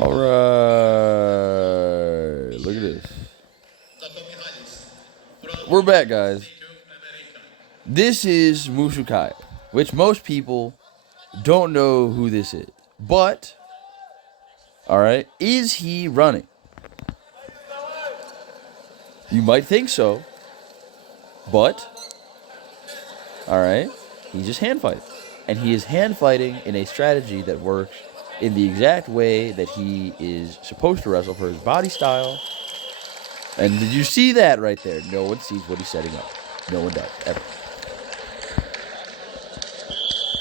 All right. Look at this. We're back, guys. This is Musukaev, which most people don't know who this is. But, all right, is he running? You might think so. But, all right, he's just hand fighting. And he is hand fighting in a strategy that works in the exact way that he is supposed to wrestle for his body style. And did you see that right there? No one sees what he's setting up. No one does, ever.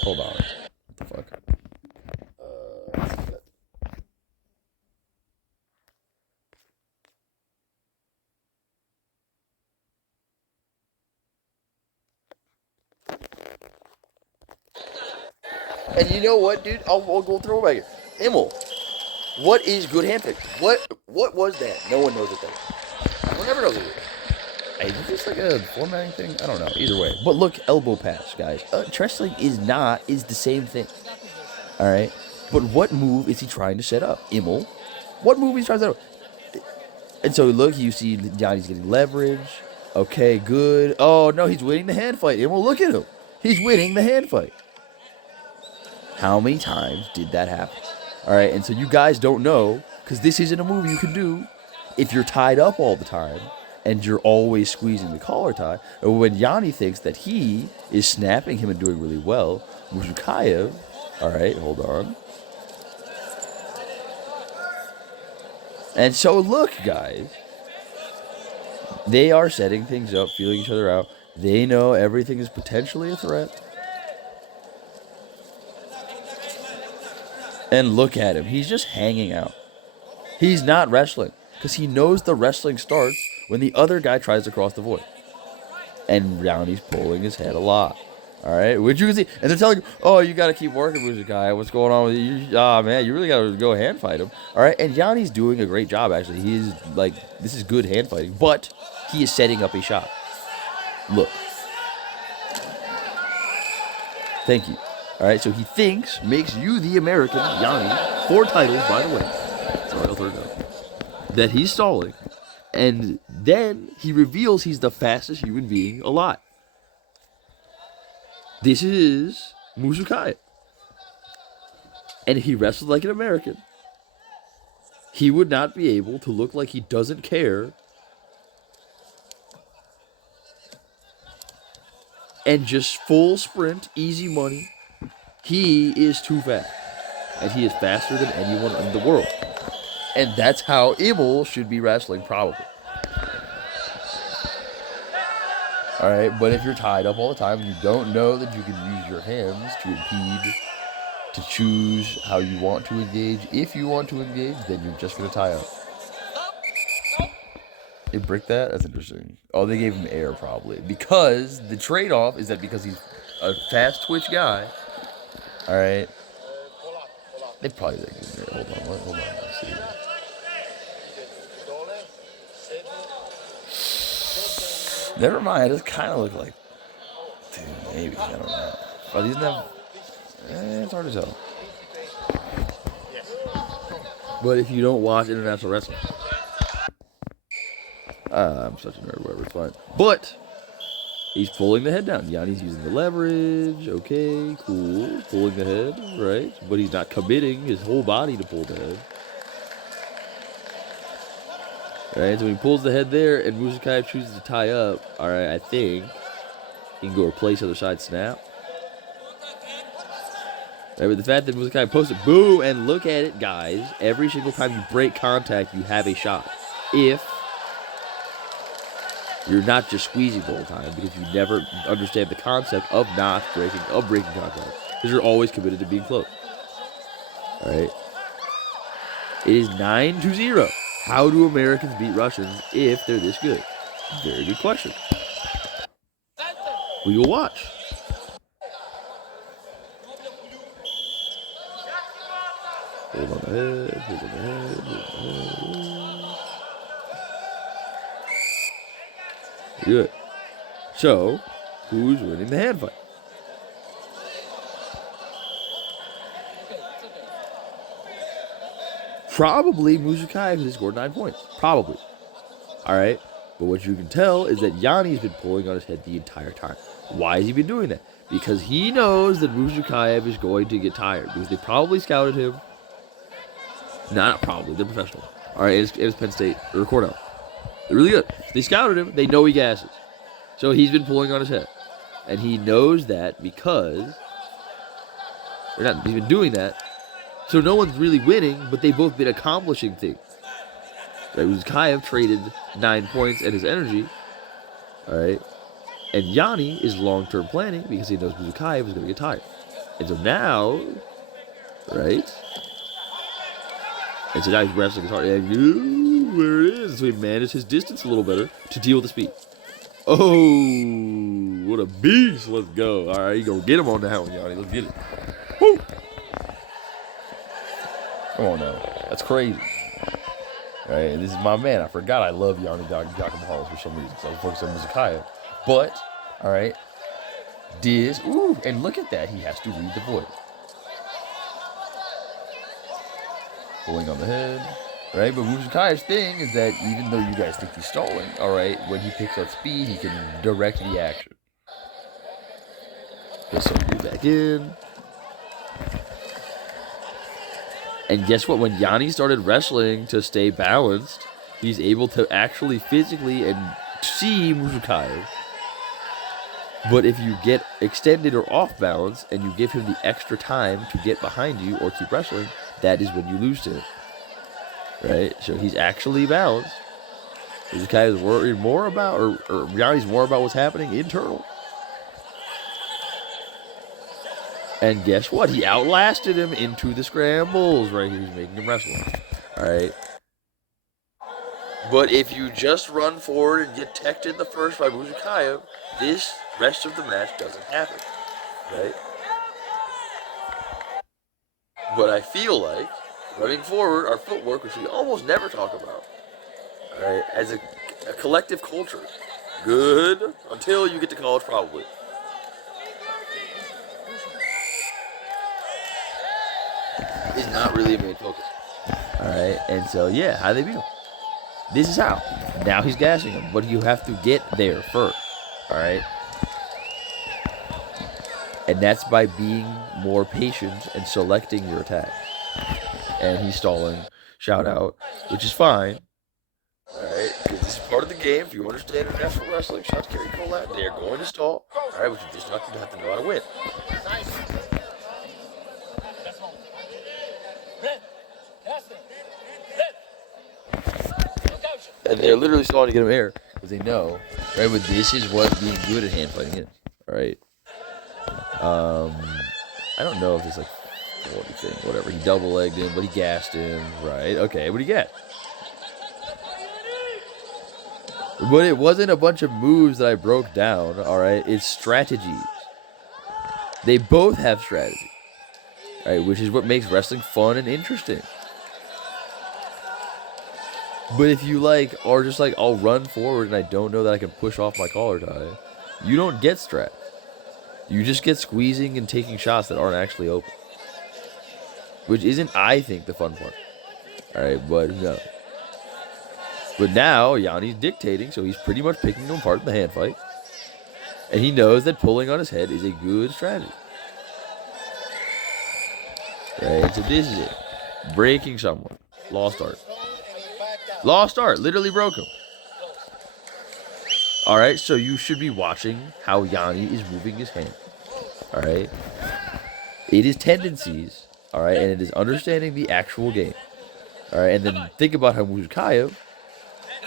Hold on. What the fuck? And you know what, dude? I'll go throw it back here. Immel, what is good hand pick? What was that? No one knows what that is. No one ever knows what it is. Is this like a formatting thing? I don't know. Either way. But look, elbow pass, guys. Wrestling is the same thing. All right? But what move is he trying to set up? Immel. What move is he trying to set up? And so look, you see Johnny's getting leverage. Okay, good. Oh, no, he's winning the hand fight. Immel, look at him. He's winning the hand fight. How many times did that happen? All right, and so you guys don't know, because this isn't a move you can do if you're tied up all the time and you're always squeezing the collar tie. Or when Yanni thinks that he is snapping him and doing really well, Musukaev, all right, hold on. And so look, guys, they are setting things up, feeling each other out. They know everything is potentially a threat. And look at him. He's just hanging out. He's not wrestling. Because he knows the wrestling starts when the other guy tries to cross the void. And Downey's pulling his head a lot. Alright? Which you can see. And they're telling you, oh, you got to keep working with this guy. What's going on with you? Ah, man, you really got to go hand fight him. Alright? And Yanni's doing a great job, actually. He is, this is good hand fighting. But he is setting up a shot. Look. Thank you. All right, so he makes you the American, Yanni, 4 titles, by the way. Sorry, I'll throw it down. That he's stalling. And then he reveals he's the fastest human being alive. This is Musukaev. And if he wrestled like an American, he would not be able to look like he doesn't care and just full sprint, easy money. He is too fast. And he is faster than anyone in the world. And that's how Immel should be wrestling, probably. Alright, but if you're tied up all the time and you don't know that you can use your hands to impede, to choose how you want to engage, if you want to engage, then you're just going to tie up. They brick that? That's interesting. Oh, they gave him air, probably. Because the trade-off is that because he's a fast twitch guy, alright, they probably did give him air. Hold on, let's see. Never mind, it kind of look like, dude, maybe, I don't know. But he's not, it's hard to tell. But if you don't watch international wrestling, I'm such a nerd, whatever, it's fine. But he's pulling the head down. Yanni's using the leverage. Okay, cool. Pulling the head, right? But he's not committing his whole body to pull the head. Alright, so he pulls the head there, and Musukaev chooses to tie up. Alright, I think he can go replace other side snap. Alright, but the fact that Musukaev posted, boom, and look at it, guys. Every single time you break contact, you have a shot. If you're not just squeezing the whole time, because you never understand the concept of not breaking contact. Because you're always committed to being close. Alright. It is 9-0. How do Americans beat Russians if they're this good? Very good question. We will watch. Hold on the head, hold on the head, hold on the head. Good. So, who's winning the hand fight? probably Musukaev has scored 9 points. Probably. All right? But what you can tell is that Yanni's been pulling on his head the entire time. Why has he been doing that? Because he knows that Musukaev is going to get tired. Because they probably scouted him. Not probably. They're professional. All right, it's Penn State or Cornell. They're really good. They scouted him. They know he gasses. So he's been pulling on his head. And he knows that because... he's been doing that. So no one's really winning, but they've both been accomplishing things. Right? Musukaev traded 9 points and his energy. All right. And Yanni is long-term planning because he knows Musukaev is going to get tired. And so now, right? And so now he's wrestling his heart. And there it is. So he managed his distance a little better to deal with the speed. Oh, what a beast. Let's go. All right, you go get him on that one, Yanni. Let's get it. Woo! Come on now. That's crazy. All right, this is my man. I forgot I love Yanni Diakomihalis for some reason. So I was focused on Musukaev. But, all right, ooh, and look at that. He has to read the void. Pulling on the head. All right, but Musukaev's thing is that even though you guys think he's stalling, all right, when he picks up speed, he can direct the action. He'll sort of move back in. And guess what? When Yanni started wrestling to stay balanced, he's able to actually physically and see Musukaev. But if you get extended or off balance and you give him the extra time to get behind you or keep wrestling, that is when you lose to him. Right? So he's actually balanced. Musukaev is worried more about, or Yanni's more about what's happening internal. And guess what? He outlasted him into the scrambles. Right here, he's making him wrestle. All right. But if you just run forward and get teched in the first by Musukaev, this rest of the match doesn't happen. Right? But I feel like running forward, our footwork, which we almost never talk about, all right, as a collective culture, good until you get to college, probably. Is not really a main focus. All right, and so yeah, how they beat him? This is how. Now he's gassing him, but you have to get there first. All right, and that's by being more patient and selecting your attacks. And he's stalling. Shout out, which is fine. All right, because this is part of the game. If you understand international wrestling, shots carry collab. They are going to stall. All right, but you just have to know how to win. And they're literally stalling to get him air because they know, right? But this is what being good at hand fighting is. All right. I don't know if it's like 40 thing, whatever. He double legged him, but he gassed him, right? Okay, what do you get? But it wasn't a bunch of moves that I broke down. All right, it's strategies. They both have strategy, right? Which is what makes wrestling fun and interesting. But if you are just I'll run forward and I don't know that I can push off my collar tie, you don't get strats. You just get squeezing and taking shots that aren't actually open. Which isn't, I think, the fun part. Alright, but no. But now, Yanni's dictating, so he's pretty much picking him apart in the hand fight. And he knows that pulling on his head is a good strategy. Right, so this is it. Breaking someone. Lost art. Lost art. Literally broke him. Alright, so you should be watching how Yanni is moving his hand. Alright? It is tendencies. Alright, and it is understanding the actual game. Alright, and then think about how Musukaev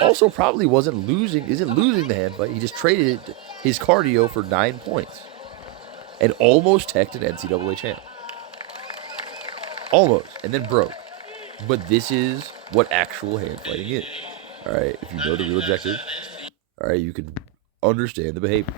also probably isn't losing the hand fight. He just traded his cardio for 9 points. And almost teched an NCAA champ. Almost. And then broke. But this is what actual hand fighting is. Alright, if you know the real objective, alright, you can understand the behavior.